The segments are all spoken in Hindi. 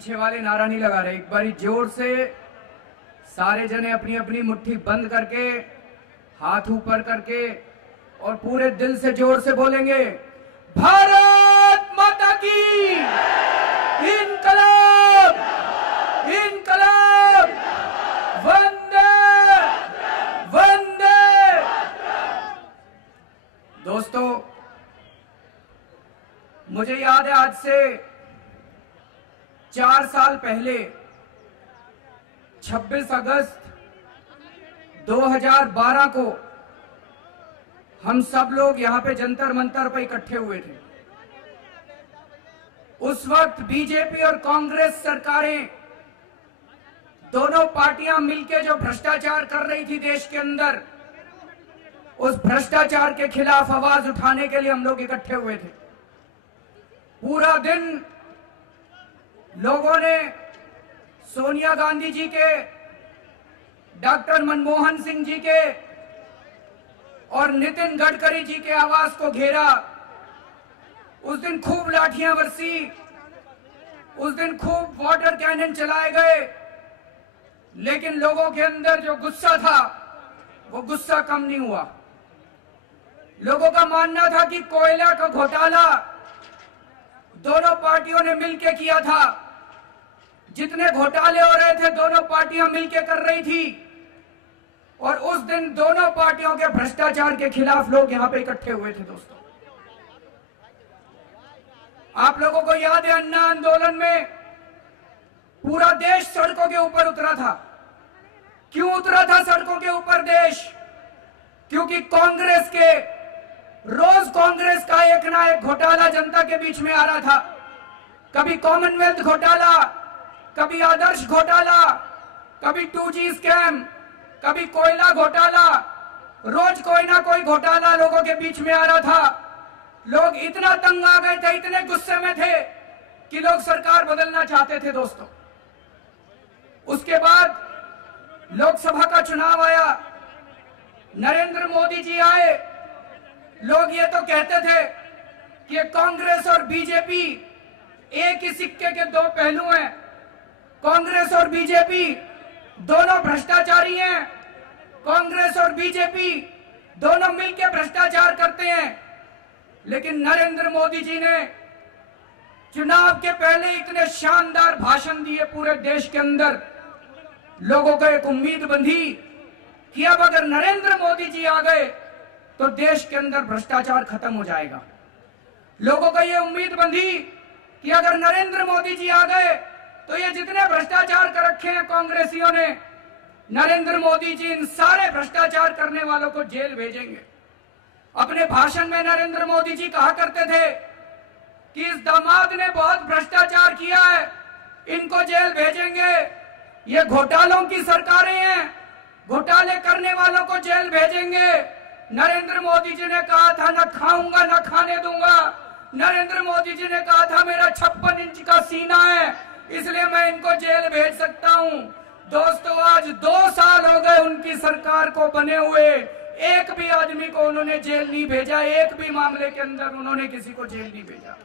पीछे वाले नारा नहीं लगा रहे। एक बारी जोर से सारे जने अपनी अपनी मुट्ठी बंद करके, हाथ ऊपर करके और पूरे दिल से जोर से बोलेंगे, भारत माता की इनकलाब, इनकलाब, वंदे वंदे। दोस्तों, मुझे याद है आज से 4 साल पहले 26 अगस्त 2012 को हम सब लोग यहां पे जंतर मंतर पर इकट्ठे हुए थे। उस वक्त बीजेपी और कांग्रेस सरकारें दोनों पार्टियां मिलकर जो भ्रष्टाचार कर रही थी देश के अंदर, उस भ्रष्टाचार के खिलाफ आवाज उठाने के लिए हम लोग इकट्ठे हुए थे। पूरा दिन लोगों ने सोनिया गांधी जी के, डॉक्टर मनमोहन सिंह जी के और नितिन गडकरी जी के आवास को घेरा। उस दिन खूब लाठियां बरसी, उस दिन खूब वाटर कैनन चलाए गए, लेकिन लोगों के अंदर जो गुस्सा था वो गुस्सा कम नहीं हुआ। लोगों का मानना था कि कोयला का घोटाला दोनों पार्टियों ने मिलकर किया था। जितने घोटाले हो रहे थे दोनों पार्टियां मिलकर कर रही थी, और उस दिन दोनों पार्टियों के भ्रष्टाचार के खिलाफ लोग यहां पे इकट्ठे हुए थे। दोस्तों, आप लोगों को याद है, अन्ना आंदोलन में पूरा देश सड़कों के ऊपर उतरा था। क्यों उतरा था सड़कों के ऊपर देश? क्योंकि कांग्रेस के, रोज कांग्रेस का एक ना एक घोटाला जनता के बीच में आ रहा था। कभी कॉमनवेल्थ घोटाला, कभी आदर्श घोटाला, कभी 2G स्कैम, कभी कोयला घोटाला। रोज कोई ना कोई घोटाला लोगों के बीच में आ रहा था। लोग इतना तंग आ गए थे, इतने गुस्से में थे कि लोग सरकार बदलना चाहते थे। दोस्तों, उसके बाद लोकसभा का चुनाव आया, नरेंद्र मोदी जी आए। लोग ये तो कहते थे कि कांग्रेस और बीजेपी एक ही सिक्के के दो पहलू हैं। कांग्रेस और बीजेपी दोनों भ्रष्टाचारी हैं। कांग्रेस और बीजेपी दोनों मिलकर भ्रष्टाचार करते हैं। लेकिन नरेंद्र मोदी जी ने चुनाव के पहले इतने शानदार भाषण दिए पूरे देश के अंदर, लोगों को एक उम्मीद बंधी कि अब अगर नरेंद्र मोदी जी आ गए तो देश के अंदर भ्रष्टाचार खत्म हो जाएगा। लोगों को यह उम्मीद बंधी कि अगर नरेंद्र मोदी जी आ गए तो ये जितने भ्रष्टाचार कर रखे हैं कांग्रेसियों ने, नरेंद्र मोदी जी इन सारे भ्रष्टाचार करने वालों को जेल भेजेंगे। अपने भाषण में नरेंद्र मोदी जी कहा करते थे कि इस दामाद ने बहुत भ्रष्टाचार किया है, इनको जेल भेजेंगे। ये घोटालों की सरकारें हैं, घोटाले करने वालों को जेल भेजेंगे। नरेंद्र मोदी जी ने कहा था, न खाऊंगा न खाने दूंगा। नरेंद्र मोदी जी ने कहा था, मेरा 56 इंच का सीना है, इसलिए मैं इनको जेल भेज सकता हूं। दोस्तों, आज 2 साल हो गए उनकी सरकार को बने हुए, एक भी आदमी को उन्होंने जेल नहीं भेजा। एक भी मामले के अंदर उन्होंने किसी को जेल नहीं भेजा।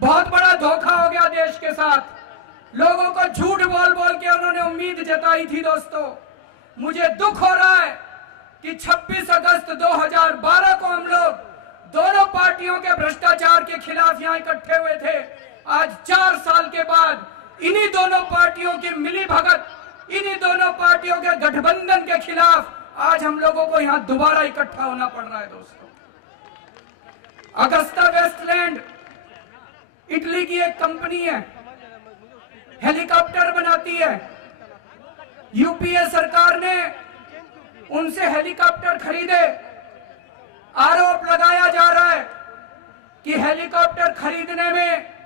बहुत बड़ा धोखा हो गया देश के साथ। लोगों को झूठ बोल बोल के उन्होंने उम्मीद जताई थी। दोस्तों, मुझे दुख हो रहा है कि 26 अगस्त 2012 को हम लोग दोनों पार्टियों के भ्रष्टाचार के खिलाफ यहां इकट्ठे हुए थे। आज 4 साल के बाद इन्हीं दोनों पार्टियों की मिली भगत, इन्हीं दोनों पार्टियों के गठबंधन के खिलाफ आज हम लोगों को यहां दोबारा इकट्ठा होना पड़ रहा है। दोस्तों, अगस्ता वेस्टलैंड इटली की एक कंपनी है, हेलीकॉप्टर बनाती है। यूपीए सरकार ने उनसे हेलीकॉप्टर खरीदे। आरोप लगाया जा रहा है कि हेलीकॉप्टर खरीदने में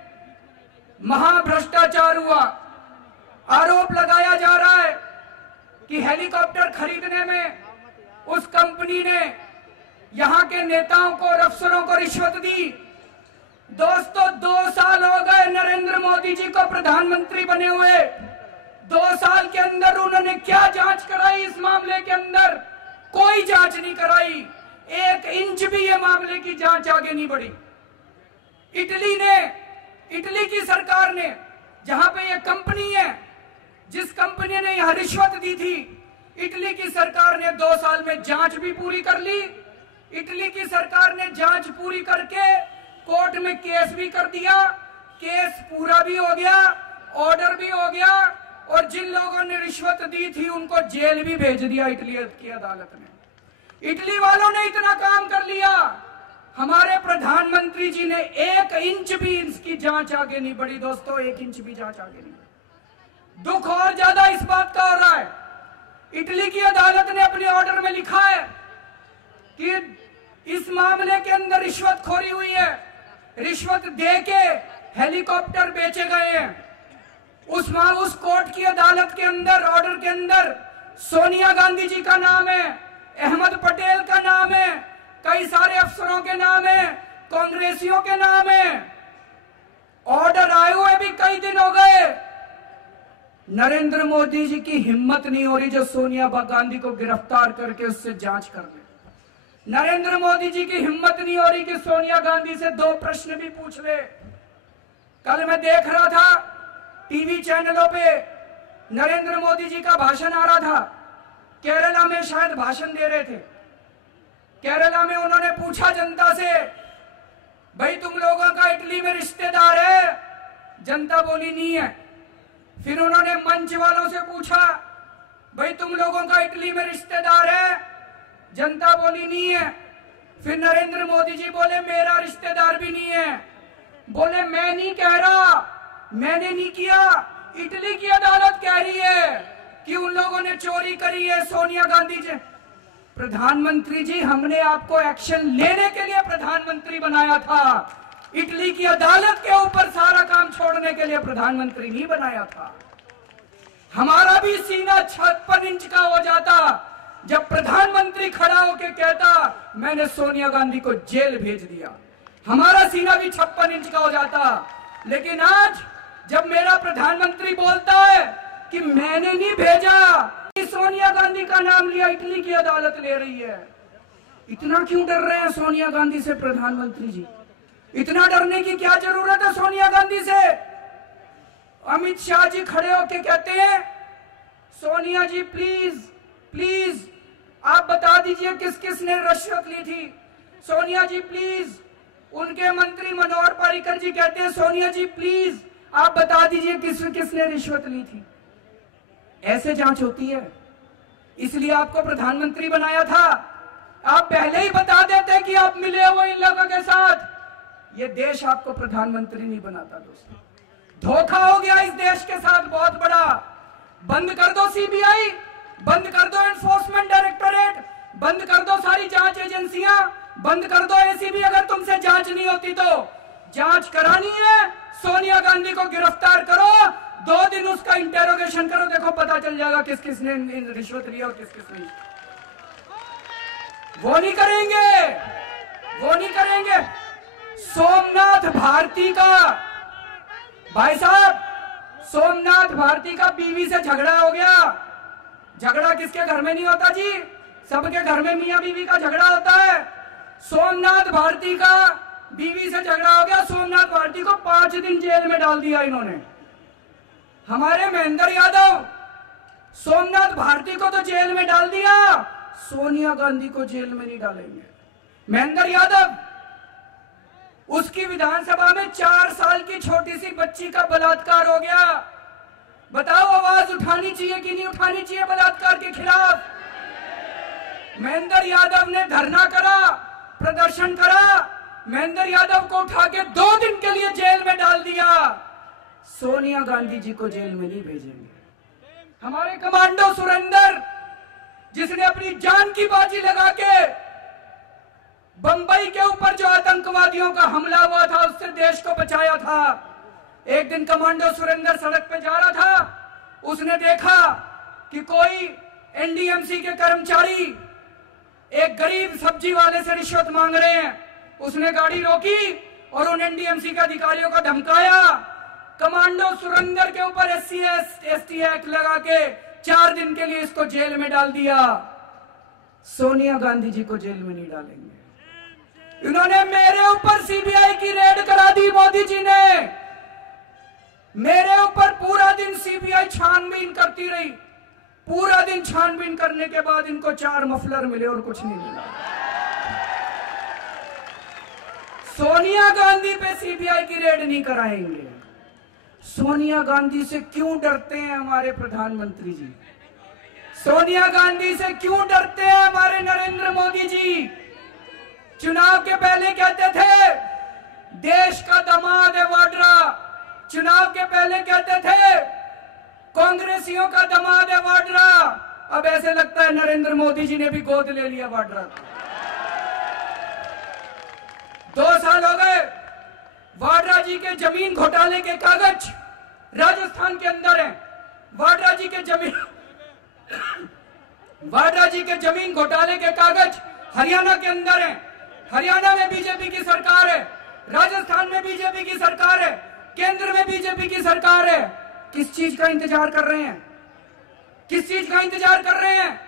महाभ्रष्टाचार हुआ। आरोप लगाया जा रहा है कि हेलीकॉप्टर खरीदने में उस कंपनी ने यहां के नेताओं को और अफसरों को रिश्वत दी। दोस्तों, 2 साल हो गए नरेंद्र मोदी जी को प्रधानमंत्री बने हुए। 2 साल के अंदर उन्होंने क्या जांच कराई इस मामले के अंदर? कोई जांच नहीं कराई। 1 इंच भी ये मामले की जांच आगे नहीं बढ़ी। इटली की सरकार ने जहां पे ये कंपनी है, जिस कंपनी ने यहां रिश्वत दी थी, इटली की सरकार ने 2 साल में जांच भी पूरी कर ली। इटली की सरकार ने जांच पूरी करके कोर्ट में केस भी कर दिया, केस पूरा भी हो गया, ऑर्डर भी हो गया, और जिन लोगों ने रिश्वत दी थी उनको जेल भी भेज दिया इटली की अदालत ने। इटली वालों ने इतना काम कर लिया, हमारे प्रधानमंत्री जी ने 1 इंच भी इसकी जांच आगे नहीं बढ़ी दोस्तों, 1 इंच भी जांच आगे नहीं। दुख और ज्यादा इस बात का हो रहा है, इटली की अदालत ने अपने ऑर्डर में लिखा है कि इस मामले के अंदर रिश्वतखोरी हुई है, रिश्वत दे के हेलीकॉप्टर बेचे गए हैं। उस कोर्ट की अदालत के अंदर, ऑर्डर के अंदर सोनिया गांधी जी का नाम है, अहमद पटेल का नाम है, कई सारे अफसरों के नाम है, कांग्रेसियों के नाम है। ऑर्डर आए हुए भी कई दिन हो गए, नरेंद्र मोदी जी की हिम्मत नहीं हो रही जो सोनिया गांधी को गिरफ्तार करके उससे जांच कर ले। नरेंद्र मोदी जी की हिम्मत नहीं हो रही कि सोनिया गांधी से 2 प्रश्न भी पूछ ले। कल मैं देख रहा था टीवी चैनलों पे, नरेंद्र मोदी जी का भाषण आ रहा था, केरला में शायद भाषण दे रहे थे। केरला में उन्होंने पूछा जनता से, भाई तुम लोगों का इटली में रिश्तेदार है? जनता बोली नहीं है। फिर उन्होंने मंच वालों से पूछा, भाई तुम लोगों का इटली में रिश्तेदार है? जनता बोली नहीं है। फिर नरेंद्र मोदी जी बोले मेरा रिश्तेदार भी नहीं है। बोले मैं नहीं कह रहा, मैंने नहीं किया, इटली की अदालत कह रही है कि उन लोगों ने चोरी करी है, सोनिया गांधी जी। प्रधानमंत्री जी, हमने आपको एक्शन लेने के लिए प्रधानमंत्री बनाया था, इटली की अदालत के ऊपर सारा काम छोड़ने के लिए प्रधानमंत्री नहीं बनाया था। हमारा भी सीना 56 इंच का हो जाता जब प्रधानमंत्री खड़ा होकर कहता मैंने सोनिया गांधी को जेल भेज दिया, हमारा सीना भी 56 इंच का हो जाता। लेकिन आज जब मेरा प्रधानमंत्री बोलता है कि मैंने नहीं भेजा, सोनिया गांधी का नाम लिया, इटली की अदालत ले रही है, इतना क्यों डर रहे हैं सोनिया गांधी से प्रधानमंत्री जी? इतना डरने की क्या जरूरत है सोनिया गांधी से? अमित शाह जी खड़े होके कहते हैं सोनिया जी प्लीज प्लीज आप बता दीजिए किस किस ने रिश्वत ली थी। सोनिया जी प्लीज, उनके मंत्री मनोहर पर्रिकर जी कहते हैं सोनिया जी प्लीज आप बता दीजिए किस किस ने रिश्वत ली थी। ऐसे जांच होती है? इसलिए आपको प्रधानमंत्री बनाया था, आप पहले ही बता देते कि आप मिले हो इन लोगों के साथ, ये देश आपको प्रधानमंत्री नहीं बनाता। दोस्तों, धोखा हो गया इस देश के साथ बहुत बड़ा। बंद कर दो सीबीआई, बंद कर दो एनफोर्समेंट डायरेक्टोरेट, बंद कर दो सारी जांच एजेंसियां, बंद कर दो एसीबी। अगर तुमसे जांच नहीं होती तो जांच करानी है, सोनिया गांधी को गिरफ्तार करो, 2 दिन उसका इंटेरोगेशन करो, देखो पता चल जाएगा किस किस ने रिश्वत लिया और किस किस नहीं। वो नहीं करेंगे, वो नहीं करेंगे। सोमनाथ भारती का, भाई साहब, सोमनाथ भारती का बीवी से झगड़ा हो गया। झगड़ा किसके घर में नहीं होता जी? सबके घर में मियां बीवी का झगड़ा होता है। सोमनाथ भारती का बीवी से झगड़ा हो गया, सोमनाथ भारती को 5 दिन जेल में डाल दिया इन्होंने। हमारे महेंद्र यादव, सोमनाथ भारती को तो जेल में डाल दिया, सोनिया गांधी को जेल में नहीं डालेंगे। महेंद्र यादव, उसकी विधानसभा में 4 साल की छोटी सी बच्ची का बलात्कार हो गया। बताओ आवाज उठानी चाहिए कि नहीं उठानी चाहिए बलात्कार के खिलाफ? महेंद्र यादव ने धरना करा, प्रदर्शन करा, महेंद्र यादव को उठा के 2 दिन के लिए जेल में डाल दिया। सोनिया गांधी जी को जेल में नहीं भेजेंगे। हमारे कमांडो सुरेंद्र, जिसने अपनी जान की बाजी लगा के बंबई के ऊपर जो आतंकवादियों का हमला हुआ था उससे देश को बचाया था, एक दिन कमांडो सुरेंद्र सड़क पे जा रहा था, उसने देखा कि कोई एनडीएमसी के कर्मचारी एक गरीब सब्जी वाले से रिश्वत मांग रहे हैं। उसने गाड़ी रोकी और उन एनडीएमसी के अधिकारियों को धमकाया। कमांडो सुरेंद्र के ऊपर SC/ST एक्ट लगा के 4 दिन के लिए इसको जेल में डाल दिया। सोनिया गांधी जी को जेल में नहीं डालेंगे। इन्होंने मेरे ऊपर सीबीआई की रेड करा दी, मोदी जी ने मेरे ऊपर छानबीन करती रही। पूरा दिन छानबीन करने के बाद इनको 4 मफलर मिले और कुछ नहीं मिला। सोनिया गांधी पे सीबीआई की रेड नहीं कराएंगे। सोनिया गांधी से क्यों डरते हैं हमारे प्रधानमंत्री जी? सोनिया गांधी से क्यों डरते हैं हमारे नरेंद्र मोदी जी? चुनाव के पहले कहते थे देश का दामाद है वाड्रा, चुनाव के पहले कहते थे कांग्रेसियों का दामाद है वाड्रा। अब ऐसे लगता है नरेंद्र मोदी जी ने भी गोद ले लिया वाड्रा को। 2 साल हो गए, वाड्रा जी के जमीन घोटाले के कागज राजस्थान के अंदर हैं। वाड्रा जी के जमीन घोटाले के कागज हरियाणा के अंदर हैं। हरियाणा में बीजेपी की सरकार है, राजस्थान में बीजेपी की सरकार है, केंद्र में बीजेपी की सरकार है। किस चीज का इंतजार कर रहे हैं? किस चीज का इंतजार कर रहे हैं?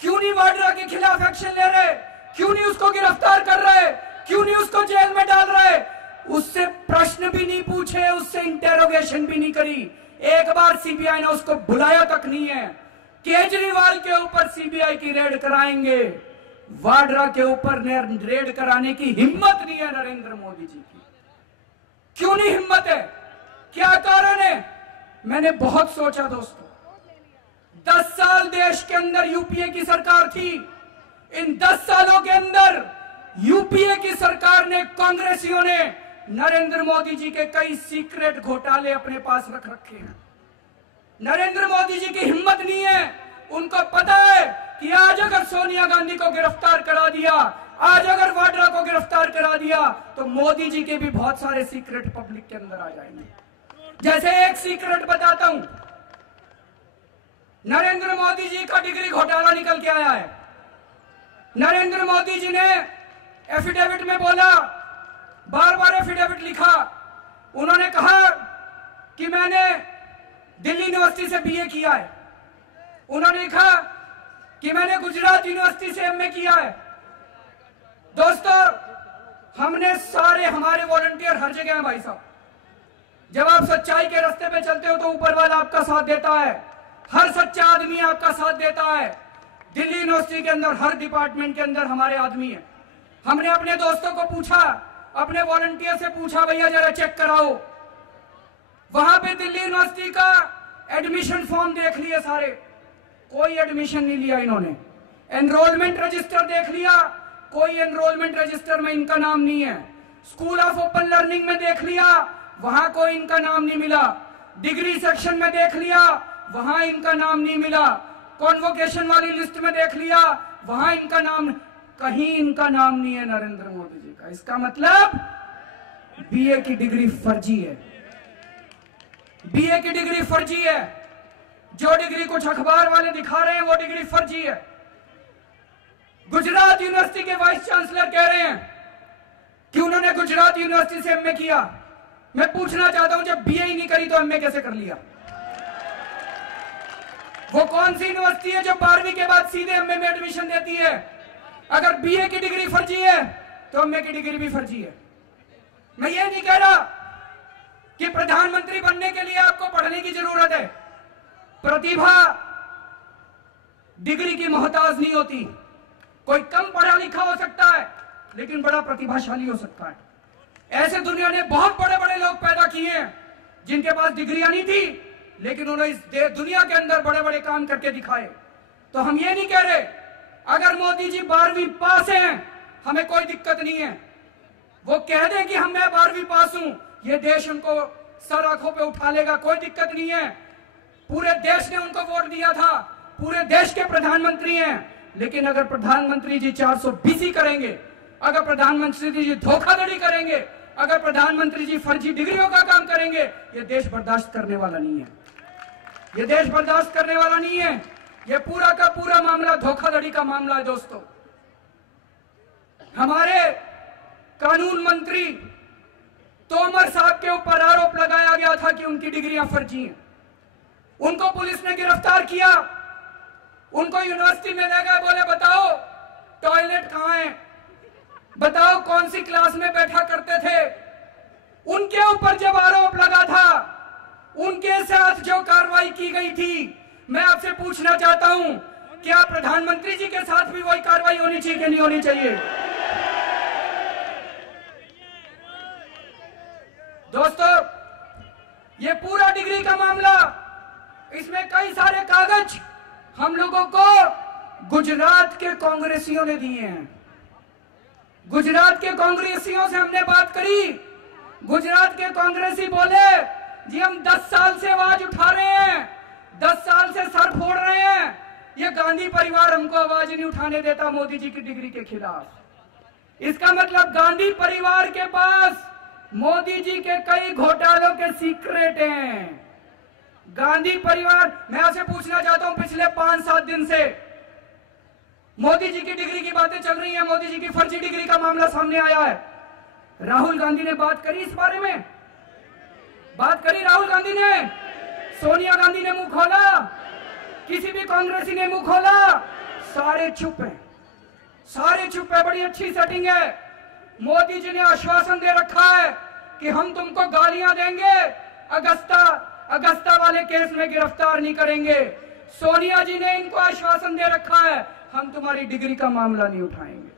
क्यों नहीं वाड्रा के खिलाफ एक्शन ले रहे? क्यों नहीं उसको गिरफ्तार कर रहे? क्यों नहीं उसको जेल में डाल रहे? उससे प्रश्न भी नहीं पूछे, उससे इंटेरोगेशन भी नहीं करी। एक बार सीबीआई ने उसको बुलाया तक नहीं है। केजरीवाल के ऊपर सीबीआई की रेड कराएंगे, वाड्रा के ऊपर रेड कराने की हिम्मत नहीं है नरेंद्र मोदी जी की। क्यों नहीं हिम्मत है? क्या कारण है? मैंने बहुत सोचा दोस्तों। 10 साल देश के अंदर यूपीए की सरकार थी। इन 10 सालों के अंदर यूपीए की सरकार ने, कांग्रेसियों ने नरेंद्र मोदी जी के कई सीक्रेट घोटाले अपने पास रख रखे हैं। नरेंद्र मोदी जी की हिम्मत नहीं है। उनको पता है कि आज अगर सोनिया गांधी को गिरफ्तार करा दिया, आज अगर वाड्रा को गिरफ्तार करा दिया, तो मोदी जी के भी बहुत सारे सीक्रेट पब्लिक के अंदर आ जाएंगे। जैसे एक सीक्रेट बताता हूं, नरेंद्र मोदी जी का डिग्री घोटाला निकल के आया है। नरेंद्र मोदी जी ने एफिडेविट में बोला, बार बार एफिडेविट लिखा। उन्होंने कहा कि मैंने दिल्ली यूनिवर्सिटी से बीए किया है। उन्होंने लिखा कि मैंने गुजरात यूनिवर्सिटी से एमए किया है। दोस्तों, हमने सारे, हमारे वॉलंटियर हर जगह हैं भाई साहब। जब आप सच्चाई के रास्ते पे चलते हो तो ऊपर वाला आपका साथ देता है। हर सच्चा आदमी आपका साथ देता है। दिल्ली यूनिवर्सिटी के अंदर हर डिपार्टमेंट के अंदर हमारे आदमी हैं। हमने अपने दोस्तों को पूछा, अपने वॉलंटियर से पूछा, भैया जरा चेक कराओ। वहां पे दिल्ली यूनिवर्सिटी का एडमिशन फॉर्म देख लिए सारे, कोई एडमिशन नहीं लिया इन्होंने। एनरोलमेंट रजिस्टर देख लिया, कोई एनरोलमेंट रजिस्टर में इनका नाम नहीं है। स्कूल ऑफ ओपन लर्निंग में देख लिया, वहां कोई इनका नाम नहीं मिला। डिग्री सेक्शन में देख लिया, वहां इनका नाम नहीं मिला। कॉन्वोकेशन वाली लिस्ट में देख लिया, वहां इनका नाम, कहीं इनका नाम नहीं है नरेंद्र मोदी जी का। इसका मतलब बीए की डिग्री फर्जी है। बीए की डिग्री फर्जी है। जो डिग्री कुछ अखबार वाले दिखा रहे हैं वो डिग्री फर्जी है। गुजरात यूनिवर्सिटी के वाइस चांसलर कह रहे हैं कि उन्होंने गुजरात यूनिवर्सिटी से एमए किया। मैं पूछना चाहता हूं, जब बीए ही नहीं करी तो एमए कैसे कर लिया? वो कौन सी यूनिवर्सिटी है जो 12वीं के बाद सीधे एमए में एडमिशन देती है? अगर बीए की डिग्री फर्जी है तो एमए की डिग्री भी फर्जी है। मैं ये नहीं कह रहा कि प्रधानमंत्री बनने के लिए आपको पढ़ने की जरूरत है। प्रतिभा डिग्री की मोहताज नहीं होती। कोई कम पढ़ा लिखा हो सकता है लेकिन बड़ा प्रतिभाशाली हो सकता है। ऐसे दुनिया ने बहुत बड़े बड़े लोग पैदा किए हैं जिनके पास डिग्रियां नहीं थी लेकिन उन्होंने इस दुनिया के अंदर बड़े बड़े काम करके दिखाए। तो हम ये नहीं कह रहे अगर मोदी जी 12वीं पास हैं हमें कोई दिक्कत नहीं है। वो कह दें कि मैं 12वीं पास हूं, ये देश उनको सर आंखों पे उठा लेगा, कोई दिक्कत नहीं है। पूरे देश ने उनको वोट दिया था, पूरे देश के प्रधानमंत्री हैं। लेकिन अगर प्रधानमंत्री जी 420 करेंगे, अगर प्रधानमंत्री जी धोखाधड़ी करेंगे, अगर प्रधानमंत्री जी फर्जी डिग्रियों का काम करेंगे, ये देश बर्दाश्त करने वाला नहीं है। ये देश बर्दाश्त करने वाला नहीं है। ये पूरा का पूरा मामला धोखाधड़ी का मामला है। दोस्तों, हमारे कानून मंत्री तोमर साहब के ऊपर आरोप लगाया गया था कि उनकी डिग्रियां फर्जी हैं। उनको पुलिस ने गिरफ्तार किया, उनको यूनिवर्सिटी में ले गए, बोले बताओ टॉयलेट कहां है, बताओ कौन सी क्लास में बैठा करते थे। उनके ऊपर जब आरोप लगा था उनके साथ जो कार्रवाई की गई थी, मैं आपसे पूछना चाहता हूं, क्या प्रधानमंत्री जी के साथ भी वही कार्रवाई होनी चाहिए कि नहीं होनी चाहिए? दोस्तों, ये पूरा डिग्री का मामला, इसमें कई सारे कागज हम लोगों को गुजरात के कांग्रेसियों ने दिए हैं। गुजरात के कांग्रेसियों से हमने बात करी। गुजरात के कांग्रेसी बोले, जी हम 10 साल से आवाज उठा रहे हैं, 10 साल से सर फोड़ रहे हैं, ये गांधी परिवार हमको आवाज नहीं उठाने देता मोदी जी की डिग्री के खिलाफ। इसका मतलब गांधी परिवार के पास मोदी जी के कई घोटालों के सीक्रेट हैं। गांधी परिवार, मैं आपसे पूछना चाहता हूं, पिछले 5-7 दिन से मोदी जी की डिग्री की बातें चल रही हैं, मोदी जी की फर्जी डिग्री का मामला सामने आया है। राहुल गांधी ने बात करी इस बारे में? बात करी राहुल गांधी ने? सोनिया गांधी ने मुंह खोला? किसी भी कांग्रेसी ने मुंह खोला? सारे चुप हैं, सारे चुप है। बड़ी अच्छी सेटिंग है। मोदी जी ने आश्वासन दे रखा है कि हम तुमको गालियां देंगे, अगस्ता वाले केस में गिरफ्तार नहीं करेंगे। सोनिया जी ने इनको आश्वासन दे रखा है, हम तुम्हारी डिग्री का मामला नहीं उठाएंगे।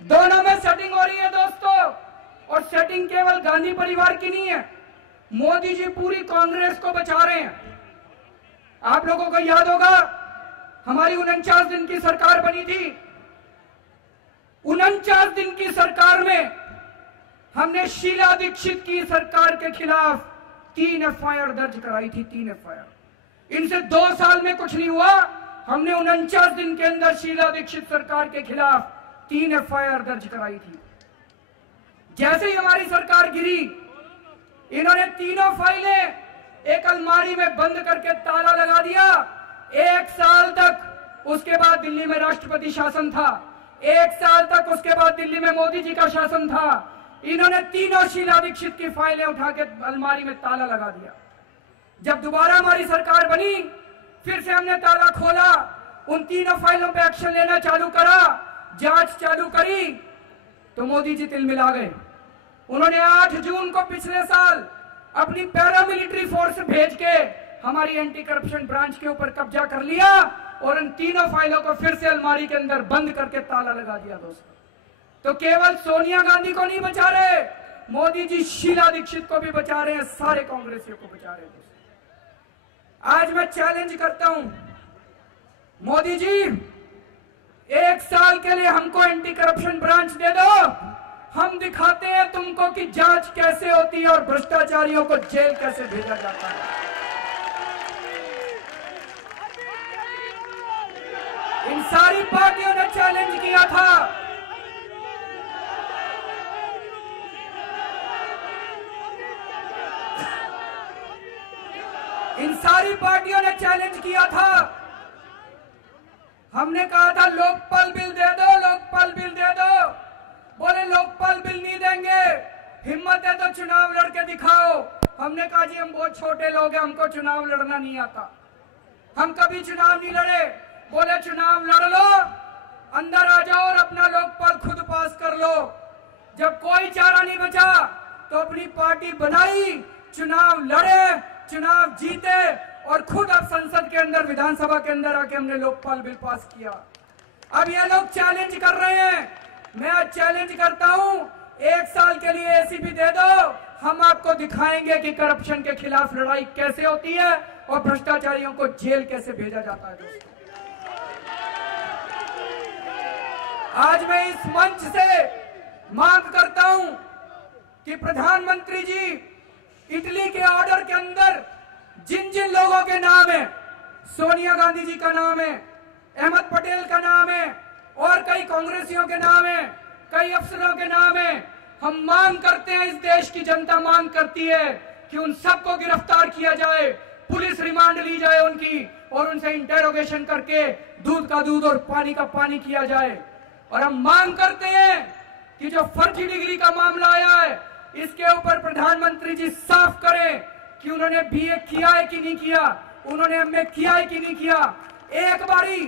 दोनों में सेटिंग हो रही है दोस्तों, और सेटिंग केवल गांधी परिवार की नहीं है, मोदी जी पूरी कांग्रेस को बचा रहे हैं। आप लोगों को याद होगा, हमारी 49 दिन की सरकार बनी थी। 49 दिन की सरकार में हमने शीला दीक्षित की सरकार के खिलाफ 3 एफआईआर दर्ज कराई थी। 3 एफआईआर। इनसे 2 साल में कुछ नहीं हुआ, हमने 49 दिन के अंदर शीला दीक्षित सरकार के खिलाफ 3 एफआईआर दर्ज कराई थी। जैसे ही हमारी सरकार गिरी, इन्होंने तीनों फाइलें एक अलमारी में बंद करके ताला लगा दिया। 1 साल तक उसके बाद दिल्ली में राष्ट्रपति शासन था, 1 साल तक उसके बाद दिल्ली में मोदी जी का शासन था। इन्होंने तीनों शीला दीक्षित की फाइलें उठा के अलमारी में ताला लगा दिया। जब दोबारा हमारी सरकार बनी, फिर से हमने ताला खोला, उन तीनों फाइलों पे एक्शन लेना चालू करा, जांच चालू करी, तो मोदी जी तिलमिला गए। उन्होंने 8 जून को पिछले साल अपनी पैरामिलिट्री फोर्स भेज के हमारी एंटी करप्शन ब्रांच के ऊपर कब्जा कर लिया और इन तीनों फाइलों को फिर से अलमारी के अंदर बंद करके ताला लगा दिया। दोस्तों, तो केवल सोनिया गांधी को नहीं बचा रहे, मोदी जी शीला दीक्षित को भी बचा रहे हैं, सारे कांग्रेसियों को बचा रहे हैं। आज मैं चैलेंज करता हूं, मोदी जी 1 साल के लिए हमको एंटी करप्शन ब्रांच दे दो, हम दिखाते हैं तुमको कि जांच कैसे होती है और भ्रष्टाचारियों को जेल कैसे भेजा जाता है। इन सारी पार्टियों ने चैलेंज किया था। इन सारी पार्टियों ने चैलेंज किया था। हमने कहा था लोकपाल बिल दे दो, लोकपाल बिल दे दो। बोले लोकपाल बिल नहीं देंगे, हिम्मत है तो चुनाव लड़के दिखाओ। हमने कहा जी हम बहुत छोटे लोग हैं, हमको चुनाव लड़ना नहीं आता, हम कभी चुनाव नहीं लड़े। बोले चुनाव लड़ लो, अंदर आ जाओ और अपना लोकपाल खुद पास कर लो। जब कोई चारा नहीं बचा तो अपनी पार्टी बनाई, चुनाव लड़े, चुनाव जीते और खुद अब संसद के अंदर, विधानसभा के अंदर आके हमने लोकपाल बिल पास किया। अब ये लोग चैलेंज कर रहे हैं, मैं आज चैलेंज करता हूं, 1 साल के लिए एसीपी दे दो, हम आपको दिखाएंगे कि करप्शन के खिलाफ लड़ाई कैसे होती है और भ्रष्टाचारियों को जेल कैसे भेजा जाता है। आज मैं इस मंच से मांग करता हूं कि प्रधानमंत्री जी इटली के ऑर्डर के अंदर जिन जिन लोगों के नाम है, सोनिया गांधी जी का नाम है, अहमद पटेल का नाम है और कई कांग्रेसियों के नाम है, कई अफसरों के नाम है, हम मांग करते हैं, इस देश की जनता मांग करती है कि उन सबको गिरफ्तार किया जाए, पुलिस रिमांड ली जाए उनकी और उनसे इंटेरोगेशन करके दूध का दूध और पानी का पानी किया जाए। और हम मांग करते हैं कि जो फर्जी डिग्री का मामला आया है, इसके ऊपर प्रधानमंत्री जी साफ करें कि उन्होंने बीए किया है कि नहीं किया, उन्होंने एमए किया है कि नहीं किया। एक बारी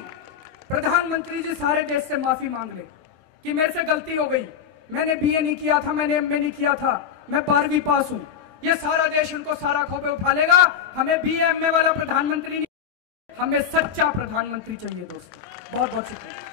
प्रधानमंत्री जी सारे देश से माफी मांग ले कि मेरे से गलती हो गई, मैंने बीए नहीं किया था, मैंने एमए नहीं किया था, मैं 12वीं पास हूं, ये सारा देश उनको सारा खोपे उठा लेगा। हमें BMA वाला प्रधानमंत्री नहीं, हमें सच्चा प्रधानमंत्री चाहिए दोस्तों। बहुत बहुत शुक्रिया।